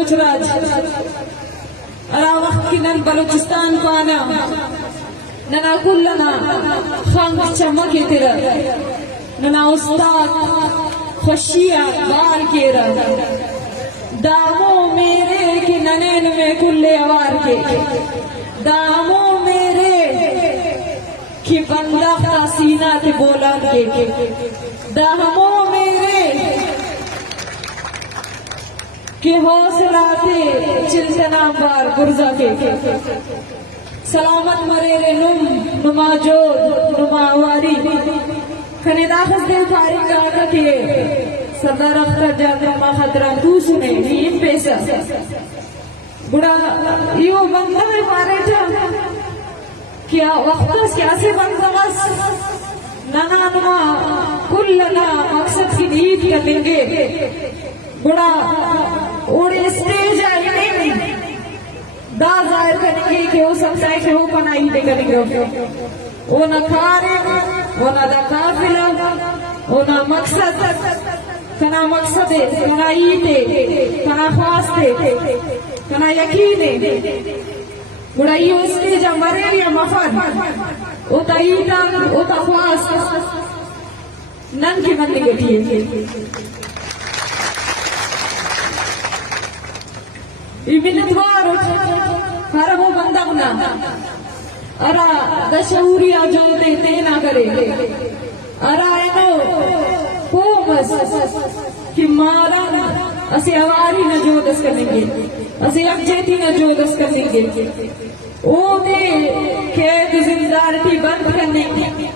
بلوچ راج ارا وقت کی نن بلوچستان پانا ننا کلنا خانگ چمکی تیرا ننا استاد خوشیاں بال کیرا دامو میرے کی ننین میں کلے اوار کے دامو میرے کی بندہ خاسینہ تے بولا کے دامو میرے کی حوصلہ تے چلتنا بار گرزا کے سلامت مرے نم نما جود نما واری کھنے داخل دل تاریخ آگا کے صدر اختر جاتا ما خطرہ تو سنے نیم پیسا بڑا یہ بندہ میں پارے تھا کیا وقتاس کیا سے بندہ بس ننا نما کلنا مقصد کی نیت کر لیں گے بڑا اوڑے اسٹیج آئی نہیں دا ظاہر کریں گے کہ ہو سکتا ہے کہ وہ پنائی دے کریں گے وہ نہ کھارے وہ نہ دا کافلہ وہ نہ مقصد کنا مقصد ہے کنا عید ہے کنا خواست ہے کنا یقین ہے بڑا یہ اس کے جا مرے یا مفاد او تا عیدہ او تا خواست نن کی من نگٹی ہے یہ منتوار ہر وہ بندہ بنا ارا دشہوری آجو دیتے نہ کرے ارا اینو پومس کہ مارا اسی اواری نہ جو دس کریں گے اسی اکجیتی نہ جو دس کریں گے او دے قید زندارتی بند کرنے کی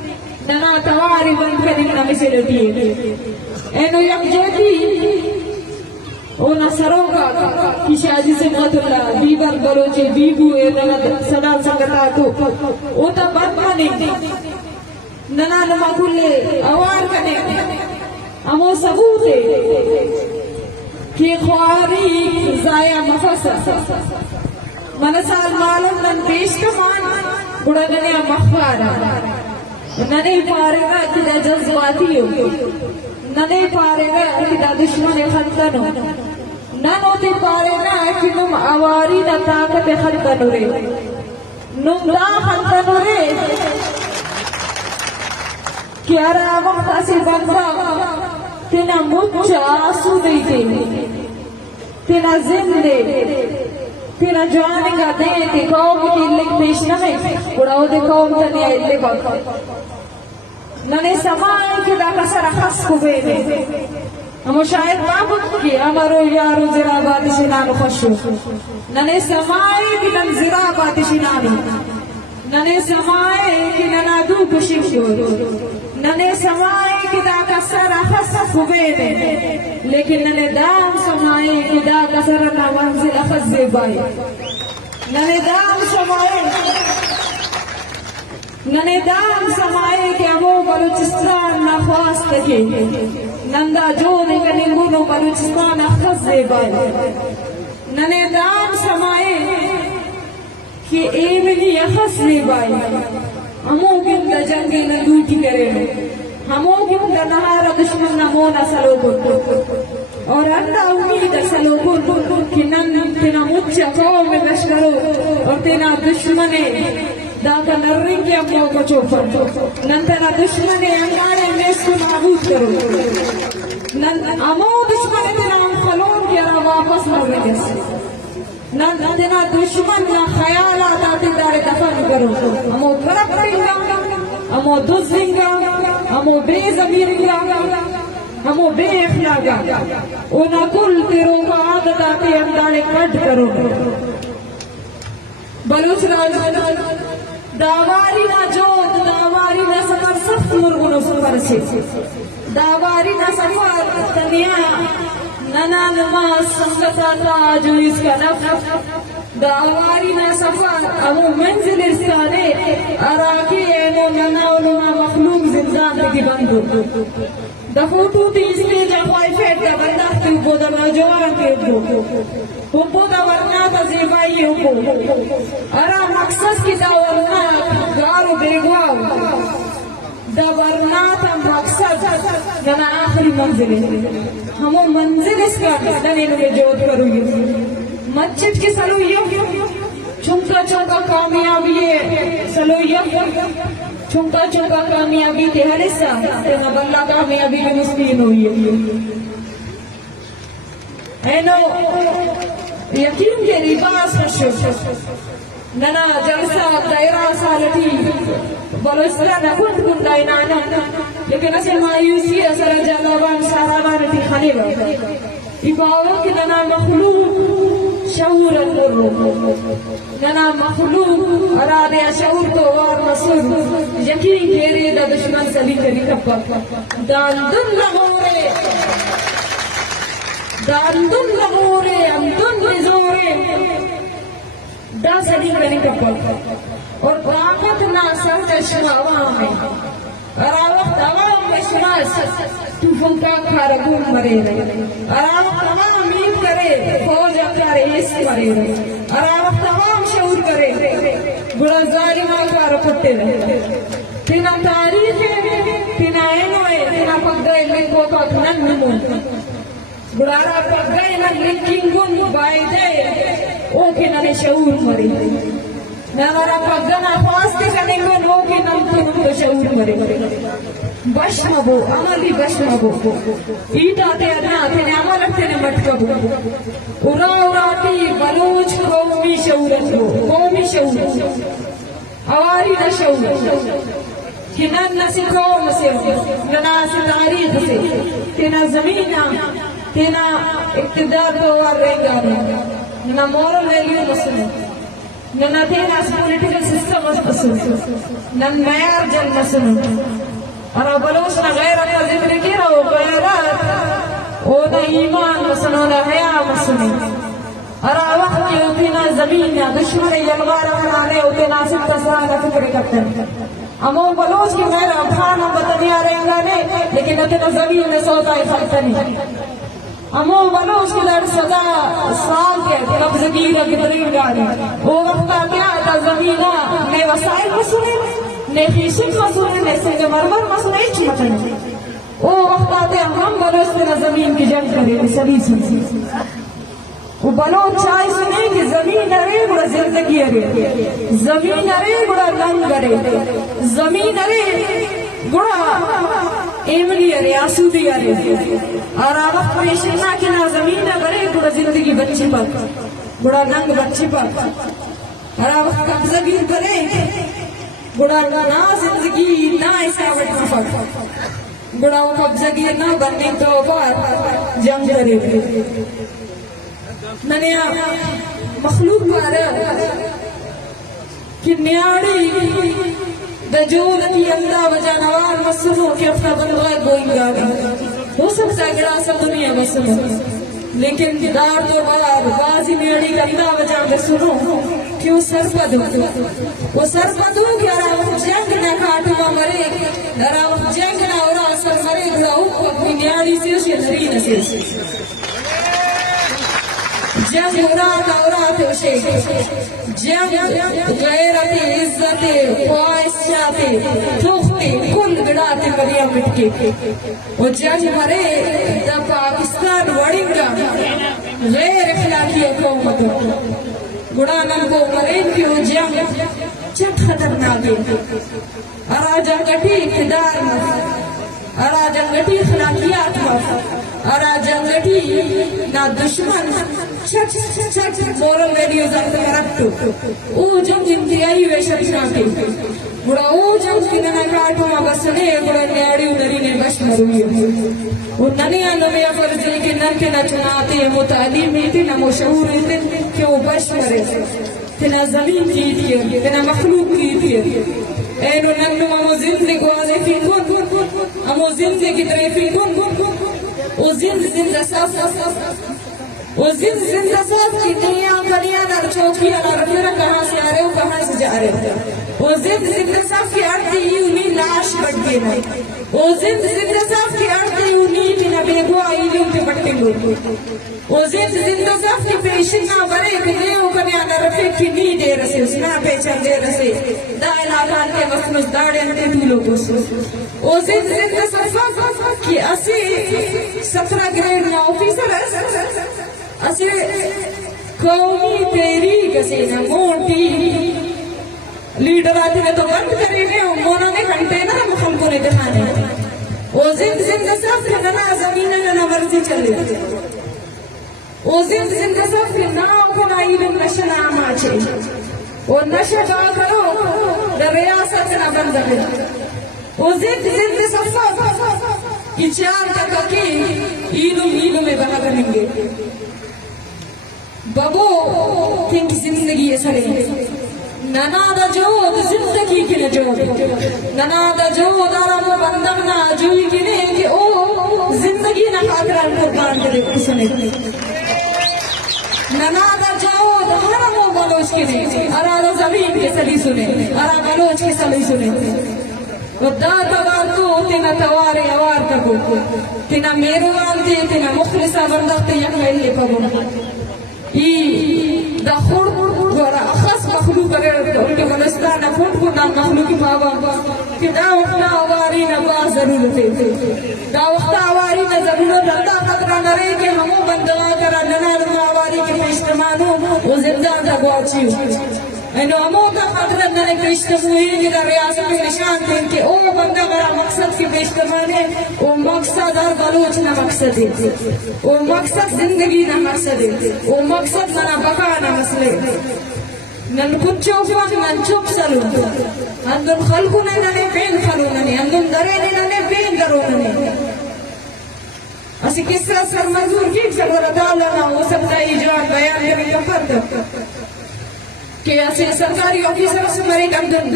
ننا تواری بند کرنے کی نمی سے لٹی ہے اینو یکجیتی اونا سروگا کی شاجی سمت اللہ بیبر بلوچے بیبو اے نگا صدا سنگتا تو او تا برپانے ننا نما کلے اوار کنے امو ثبوت ہے کہ خواری زائع مفسر منسال معلوم نن پیش کمان بڑا ننیا مخوارا ننے پارے گا کدا جذباتی ہو ننے پارے گا کدا دشمن خلقنو ننوتی پارے گا کہ نم اواری نا طاقت خلقنو رے نم دا خلقنو رے کہ ارا وقت اسی بندہ تینا مچ آسو نہیں تے تینا زندے تینا جوانگا دے تے قوم کی لکھ پیش نمیں بڑاو دے قوم تنیا لے باقا ننے سمائیں کہ دا کسر خس کو بینے ہمو شاید بابت کی امرو یارو زرا بادشنانو خوشو ننے سمائیں کہ نن زرا بادشنانی ننے سمائیں کہ ننا دو کشنگو ننے سمائیں کہ دا کسر خس کو بینے لیکن ننے دام سمائیں کہ دا کسر نا منزل خس زیبائی ننے دام سمائیں ننے دام سمائے کہ امو بلوچستان نخواست کے نندا جو نگنی منو بلوچستان اخذ زیبائی ننے دام سمائے کہ ایمنی اخذ زیبائی امو گندہ جنگی نلوٹی کرے ہمو گندہ نہارا دشمن نمونا سلو بھر اور اندہ امید سلو بھر کہ نن تینا مچا قوم میں بشکرو اور تینا دشمنے داتا نرنگی امو کو چوفر ننتنا دشمنے انگانے میس کو معبود کرو امو دشمنے تینا انخلون کی ارا واپس مرگس ننتنا دشمن نا خیالات آتی دارے دفن کرو امو کرپٹنگا امو دزنگا امو بے ضمیرنگا امو بے اخلاقا اونا کل تیروں کا عادت آتی اندارے کٹ کرو بلوچ راج داواری نا جود داواری نا سفر سخت مرغنو سفر سے داواری نا سفر تنیا ننا نماز سنگتا تاجو اس کا نفر داواری نا سفر امو منزل اس کا دے اراکی اینو ننا نما مخلوق زندان کی بندو دفوتو تیز کے جاوائی فیٹ کا بندہ کی بودا نوجوان کے ہو بودا ورنا تا زیبائی ہو ارا مقصد کی دا ورنا گارو بیگواو دا ورنا تا مقصد ننا آخری منزل ہے ہمو منزل اس کا ننے نوے جوت کرو مسجد کی سلویت چونکا چونکا کامیابی سلویت چونکا چونکا کامیابی تے ہر حصہ تے بندہ کامیابی میں مسلم ہوئی اینو یقین کے لباس رشو ننا جلسہ دائرہ سالتی بلوچستان کند کند آئینانا لیکن اصل مایوسی اثر جانوان سارابانتی خلیبا ایباو کہ ننا مخلوق شعور الرو ننا مخلوق ارادے شعور کو وار مسور یقین کیرے دا دشمن سلی کری کپا داندن لغورے داندن لغورے امدن نزورے دا سلی کری کپا اور طاقت ناصر تشغاوان میں اور آوقت عوام میں شماس توفن کا کھارگون مرے رہے اور آوقت عوام امید کرے فوج اکار ایس مرے رہے اور آوقت عوام شعور کرے بڑا ظالمہ کار پتے رہے تینا تاریخ ہے تینا اینوے تینا پگدائی لنگو کا تنن نمون بڑا را پگدائی من لنکنگون بائی دے او کنن شعور مرے نارا پگنا خواستے کنگون او کنن تنن شعور مرے بش مبو عملی بش مبو ایتا تے ادنا تے عمل رکھتے نے مٹکبو اورا اوراتی بلوچ قومی شعورت ہو قومی شعور اواری نہ شعور کنن نسی قوم سے ننا سی تاریخ سے تینا زمینہ تینا اقتدار دوار رہ گا ننا مورل ویلیو مسئلہ ننا تینا اس پولیٹیکل سسٹم مسئلہ نن معیار جل مسئلہ اور بلوچ نہ غیرت کا ذکر کی رہو غیرت او دا ایمان مسئلہ دا حیاء مسئلہ اور وقت کی اتنا زمین یا دشمن یلغار بنانے اتنا سب تسران کا فکر کرتے ہیں امو بلوچ کی غیر افغان ہم بطنیا رہیں گا نہیں لیکن اتنا زمین میں سوتا ہی خلطہ نہیں امو بلوچ کی در سزا سال کے قبض گیر کترین گاری وہ وقتا کیا تا زمینہ نے وسائل مسئلے نے خیشن مسئلے نے سنگ مرمر مسئلے اچھی مطلب وہ وقت آتے ہم بلوچ تینا زمین کی جنگ کرے سبھی سنسی وہ بلوچ چاہی سنے کہ زمین ارے بڑا زندگی ارے زمین ارے بڑا لنگ ارے زمین ارے بڑا ایملی ارے آسودی ارے اور آوقت پریشنہ کی نا زمین ارے بڑا زندگی بچی پر بڑا لنگ بچی پر اور آوقت قبضہ گیر کرے بڑا نا زندگی نا اساوٹ مفت بڑا وہ قبضہ گیر نہ بننے تو بار جنگ کرے ننیا مخلوق مارا کہ نیاڑی دجولتی اللہ و جانوار مسلوں کے اپنا بنوائے گوئی گاڑی ہو سکتا گڑا سب دنیا مسلوں لیکن دار تو بار بازی نیاڑی کا اللہ و جان سنو کہ وہ سرپد ہو کہ ارا وہ جنگ نہ کھاٹوا مرے ارا وہ جنگ نہ اورا اثر مرے گڑا ہو اپنی نیاڑی سے اسے دھری نہ سے جنگ اورات اسے جنگ غیرت عزت خواہشات تختی کل گڑاتے مریا مٹکے وہ جنگ مرے دا پاکستان وڑنگا غیر اخلاقی حکومت گڑانن کو مرے کہ وہ جنگ چٹ خطرناک ارا جنگٹی اقتدار ارا جنگٹی اخلاقیات ارا جنگٹی نا دشمن چٹ مورل ویلیوز آپ کرکتو او جنگ انتہائی ویشت شاکی بڑا او جنگ کی ننا کاٹو ما بسنے بڑا نیاڑی نری نے بش مروی وہ ننیا نویا فرضی کہ نن کے نہ چناتے ہیں وہ تعلیم ہی تھی نہ مشہور ہی تھی کہ وہ بش مرے تینا زمین کی تھی تینا مخلوق کی تھی اینو ننو امو زندگی آزے فی کن امو زندگی درے فی کن وہ زندہ صاف وہ زندہ صاف کی دنیا کنیا در چوکیا در پھر کہاں سے آ رہے ہو کہاں سے جا رہے ہو وہ زندہ صاف کی اڑتی ہی انہیں لاش بڑھ گئے نہیں وہ زندہ صاف کی اڑتی ہی انہیں بنا بیگو آئی لوں پہ بڑھتے ہوئے وہ زندہ صاف کی پیشن نہ برے کہ دیو کنیا در رفے کی نی دے رسے اس نہ پیچھن دے رسے دائل آگان کے وقت مزداڑے ہتے دولوں کو سو وہ زندہ صاف کی اسی 17 گریڈ میں آفیسر ہے اسے قومی تحریک سے نہ موٹی لیڈر آتے ہیں تو بند کریں گے انہوں نے کنٹینر مخلوق کو دکھانے وہ زند سفر ننا زمین ننا ورزی چلے وہ زند سفر ننا اپنا علم نشنا آماچے وہ نشہ گا کرو در ریاست نہ بند ہے وہ زند سفر کی چار تک کی علم میں بنا بنیں گے بابو تین کی زندگی ایسا رہے ننا دا جو زندگی کی نجو ننا دا جو دارم بندم نا جوئی کی نے کہ او زندگی نہ خاطران قربان کرے کسنے ننا دا جو دارم بلوچ کی نے ارادہ زمین کے سلی سنے ارا بلوچ کے سلی سنے ودا توار تو تینا توار اوار تکو تینا میروان تے تینا مخلصہ بندخت یکھائی پگو دا خورد ورا خاص مخلوق ان کے بلستان خود کو نام مخلوقی بابا کہ دا وقت آواری نبا ضرورت ہے دا وقت آواری نہ ضرورت اللہ قدرہ نہ رہے کہ ہموں بندگا کرا ننال آواری کے پیشتمانوں وہ زندان دا گواچیو اینو ہموں کا قدرہ نہ پیشتموئی کہ دا ریاست کے نشان دیں کہ او بندہ میرا مقصد کی پیشتمانے او مقصد ہر بلوچ نہ مقصد ہے او مقصد زندگی نہ مقصد ہے او مقصد منا بقا نہ مسئلے نن کچھو فاق نن چوب سلو اندن خلقو ننے پین خلو ننے اندن درے ننے پین درو ننے اسی کس طرح سر منظور کی سبر ادالانا وہ سب کا ایجاد بیان کرنے کا فرد کہ ایسے سرکاری آفیسر سے مرے کندن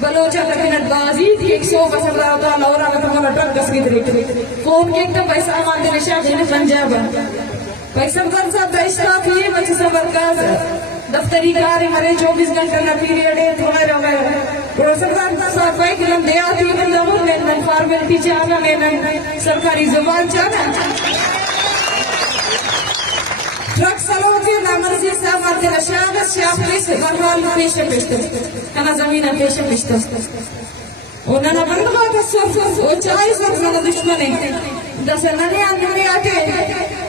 بلوچہ تکنت بازید کہ ایک سو بس اللہ تعالیٰ اور آگا تمہارا ٹرک دس کی طریقے فون کے ایک تو پیسہ آمان دنے شاہ جنہیں پنجابا پیسہ صاحب دا اشتاف یہ بچے سبر کاز دفتری کاری مرے 24 گھنٹہ نہ پیریڈ ہے تھوڑا رہا پروفیسر صاحب بھائی کہ ہم دیاتی بندہ میں فارمیلٹی چاہنا میں سرکاری زبان چاہنا ٹرک سلو کے نامرزی صاحب آتے نشاغت شاپ پیش برحال پیش پیشتا کنا زمینہ پیش پیشتا انہاں بندگا کا صرف وہ چاہی صرف نہ دشمن ہے دس ننے آنے آتے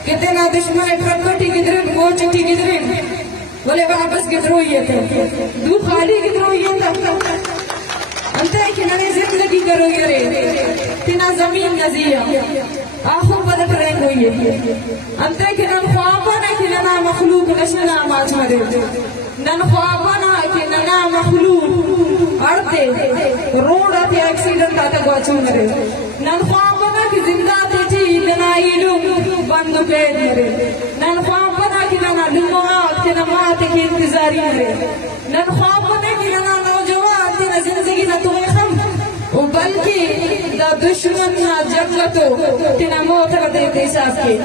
کہتے نا دشمن ٹرک کٹی گدرین وہ چٹی گدرین بولے وہاں بس گدروئی ہے دو خالی گدروئی ہے انتا ہے کہ ننے زندگی کرو یہ رہے تینا زمین نزیہ آخو بدت رنگ ہوئی ہے انتا ہے کہ نن خوابانا کہ ننا مخلوق نشنا آماج مرے نن خوابانا کہ ننا مخلوق اڑتے روڈ آتے ایکسیڈنٹ آتا گواچو مرے نن خوابانا کہ زندہ تیٹی ننا ایلو بندو قید مرے نن خوابانا کہ ننا دموات کہ نمات کی انتظاری مرے نن خوابانا کہ ننا نوجوان تینا زندگی نہ تمہیں خم بلکہ دا دشمن نہ جگلتو تینا موت رہتے حساب کے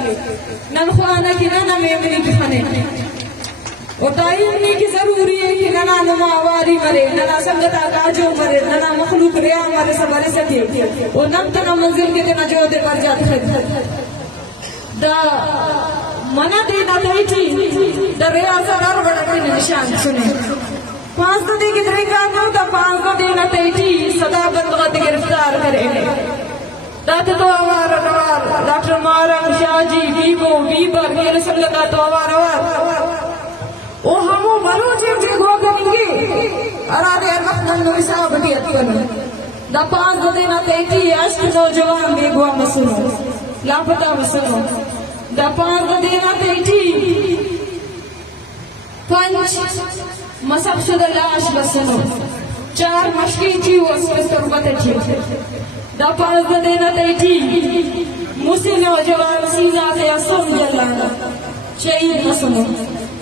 نن خوانا کی ننا میمنی کھانے اور تعیمنی کی ضروری ہے کہ ننا نماواری مرے ننا سنگتا کاجو مرے ننا مخلوق ریا مرے سبارے سکے اور نمتنا منزل کے تینا جو دے پر جاتے ہیں دا منع دینا تیٹی دا ریاضہ دار بڑا کے نشان سنے 5 دن کی طریقہ نو دا 5 دن تیٹی صدا بندغت گرفتار کرے دات تو آوار آوار ڈاکٹر مارم شاہ جی بیبو بیبر یہ رسول اللہ تو آوار آوار او ہمو بلوچی جی گو گنگی ارادے ارمخنن نو حساب دیت کرنے دا 5 دن تیٹی عشق نوجوان بے گوا مسنو لاپتہ مسنو دا 5 دن تیٹی پنچ مصب شد لاش بسنو 4 مشکی چیو اس پر تربت چیو دا 5 دن تیٹی موسی نوجوان سیزا کے اسم جلانا شہید مسنو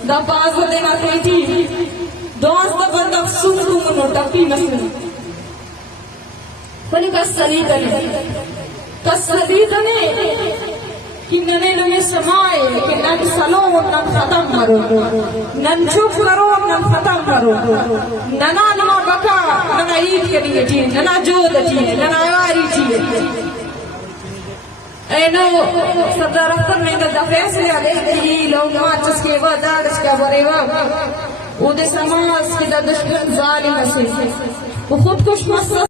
دا 5 دن تیٹی دوست بندق سنو منو ٹپی مسنو بلی کس سلیدنے کہ ننے ننے سمائے کہ نن سلو نن ختم کرو نن چپ کرو نن ختم کرو ننا نما بکا ننا عید کے لیے چیئے ننا جود چیئے ننا آواری چیئے اینو صدر اختر میں دا فیصلے علیہ لو نواچس کے بعد دارش کا بریوہ او دے سماس کی دا دشمن ظالم سے وہ خود کش مسئلہ